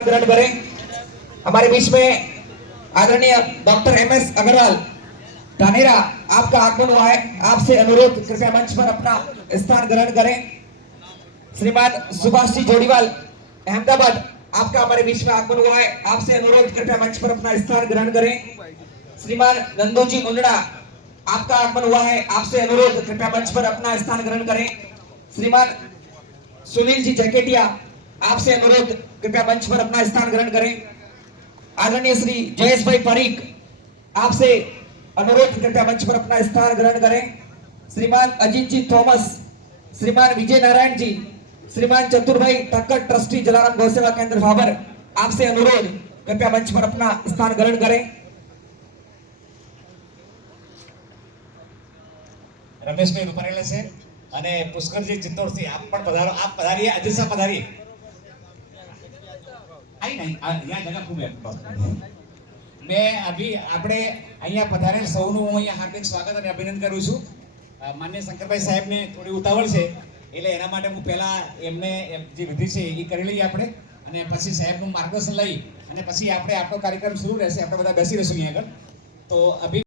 ग्रहण करें। हमारे बीच में आदरणीय डॉक्टर एमएस अग्रवाल धानेरा, आपका आगमन हुआ है। आपसे अनुरोध, कृपया मंच पर अपना स्थान ग्रहण करें। श्रीमान सुभाष जी जोड़ीवाल अहमदाबाद, आपका हमारे बीच में आगमन हुआ है। आपसे अनुरोध, कृपया मंच पर अपना स्थान ग्रहण करें। श्रीमान नंदू जी मुंडड़ा, आपका आगमन हुआ है। आपसे अनुरोध, कृपया मंच पर अपना स्थान ग्रहण करें। श्रीमान सुनील जी जैकेटिया, आपसे अनुरोध, कृपया मंच पर अपना स्थान ग्रहण करें। आदरणीय श्री जयेश भाई परीख, आपसे अनुरोध, कृपया मंच पर अपना स्थान ग्रहण करें। श्रीमान अजीत जी थॉमस, श्रीमान विजय नारायण जी, श्रीमान चतुर भाई ठक्कर, ट्रस्टी जलाराम गौसेवा केंद्र भाबर, आपसे अनुरोध, कृपया मंच पर अपना स्थान ग्रहण करें। રમેશભાઈ રૂપારેલા છે અને પુષ્કરજી ચિત્તોડથી આપ પણ પધારો. આપ પધારીએ, અજીત સાહેબ પધારીએ. આઈ નહીં, અહીંયા જગા ખૂબ એમ. મેં અભી આપણે અહીંયા પધારેલ સૌનું હું અહીંયા હાર્દિક સ્વાગત અને અભિનંદન કરું છું. માનનીય શંકરભાઈ સાહેબને થોડી ઉતાવળ છે એટલે એના માટે હું પહેલા એમને જે વિધિ છે એ કરી લઈએ આપણે, અને પછી સાહેબનું માર્ગદર્શન લઈ અને પછી આપણે આપણો કાર્યક્રમ શરૂ રહેશે. આપણે બધા બેસી રહીશું અહીંયા આગળ. તો અભી